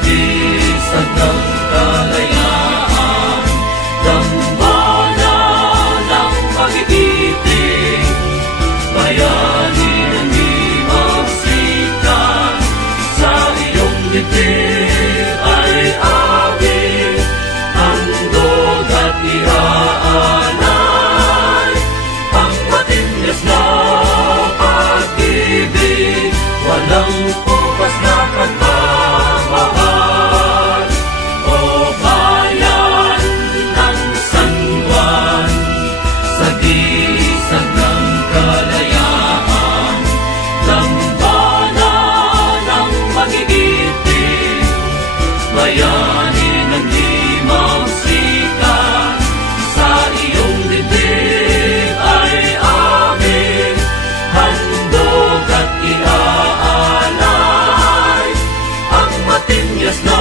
gisag ng kalayaan, dambana ng pag-ibig, bayani ng limang sikat, sa iyong bibig ay awit, handog at iaalay, ang matinyas na pag-ibig, walang pupas na pagmamahal. O bayan ng San Juan, sa gisag ng kalayaan, dambana ng pag-ibig, bayani ng limang sikat, sa iyong bibig ay amin, handog at iaalay, ang matinyas na